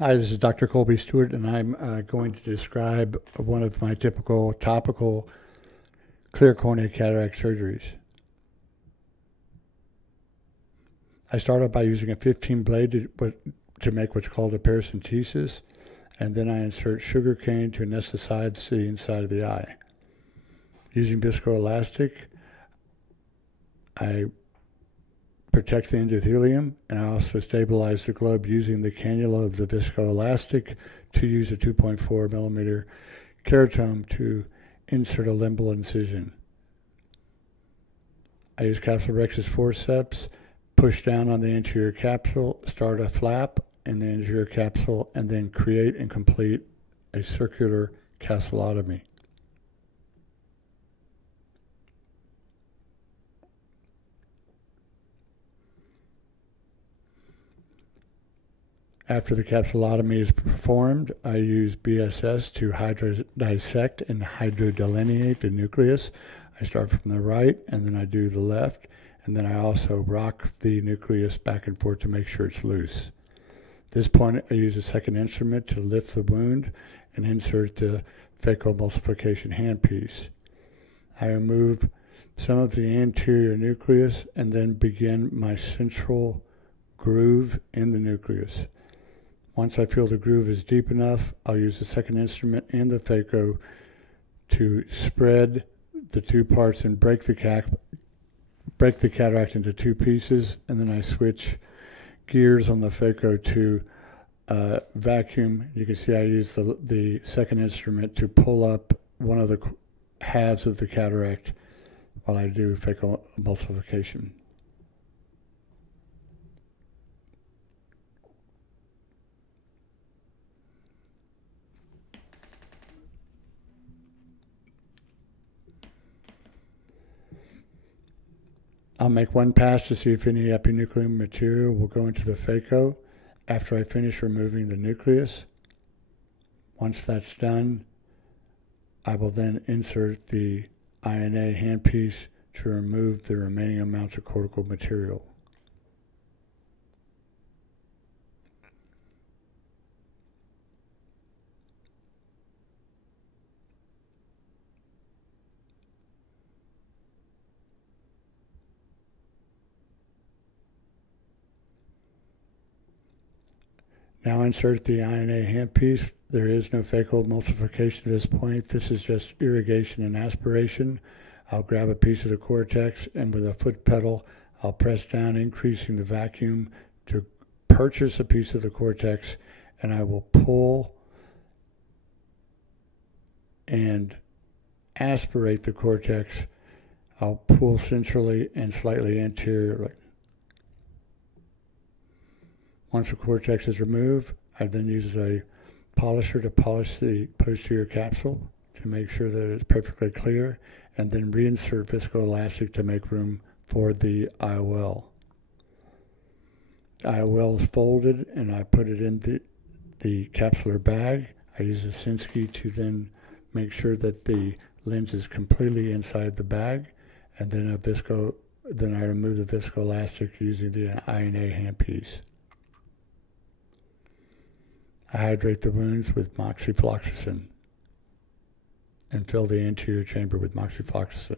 Hi, this is Dr. Colby Stewart, and I'm going to describe one of my typical topical clear cornea cataract surgeries. I start out by using a 15 blade to make what's called a paracentesis, and then I insert sugar cane to anesthetize the inside of the eye. Using viscoelastic, I protect the endothelium, and I also stabilize the globe using the cannula of the viscoelastic to use a 2.4 millimeter keratome to insert a limbal incision. I use capsulorhexis forceps, push down on the anterior capsule, start a flap in the anterior capsule, and then create and complete a circular capsulotomy. After the capsulotomy is performed, I use BSS to hydrodissect and hydrodelineate the nucleus. I start from the right, and then I do the left, and then I also rock the nucleus back and forth to make sure it's loose. At this point, I use a second instrument to lift the wound and insert the phacoemulsification handpiece. I remove some of the anterior nucleus and then begin my central groove in the nucleus. Once I feel the groove is deep enough, I'll use the second instrument and the phaco to spread the two parts and break the cataract into two pieces, and then I switch gears on the phaco to vacuum. You can see I use the second instrument to pull up one of the halves of the cataract while I do phacoemulsification. I'll make one pass to see if any epinuclear material will go into the phaco after I finish removing the nucleus. Once that's done, I will then insert the INA handpiece to remove the remaining amounts of cortical material. Now insert the INA handpiece. There is no phacoemulsification at this point. This is just irrigation and aspiration. I'll grab a piece of the cortex, and with a foot pedal, I'll press down, increasing the vacuum to purchase a piece of the cortex, and I will pull and aspirate the cortex. I'll pull centrally and slightly anteriorly. Once the cortex is removed, I then use a polisher to polish the posterior capsule to make sure that it's perfectly clear, and then reinsert viscoelastic to make room for the IOL. The IOL is folded, and I put it in the capsular bag. I use a Sinski to then make sure that the lens is completely inside the bag, and then I remove the viscoelastic using the INA handpiece. I hydrate the wounds with moxifloxacin and fill the anterior chamber with moxifloxacin.